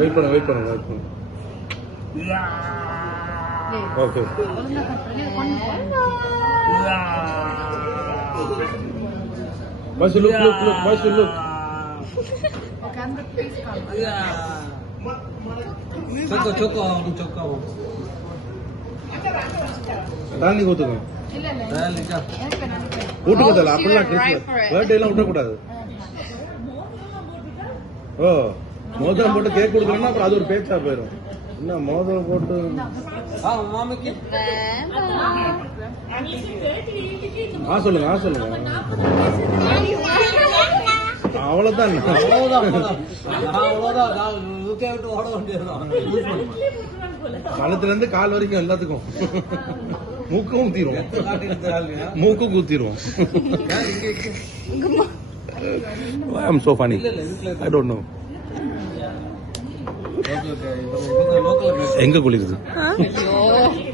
Wait பண்ணு okay Why you look? Why you look? Okay, and the please come. Choco. Dali go to me. Dali ka. Utu ko dala. Apna Christmas. Birthday la utu ko dala. Oh, மோதிரம் போட்டு cake கொடுக்கலன்னா அப்புறம் அது ஒரு பேச்சா போயிடும். என்ன மோதிரம் போட்டு மாமிக்கு சொல்லுங்க அவ்வளவுதான் கழுத்துல இருந்து கால் வரைக்கும் எல்லாத்துக்கும் மூக்கும் ஊத்திரும். I'm so funny. I don't know. எங்க குளிக்குது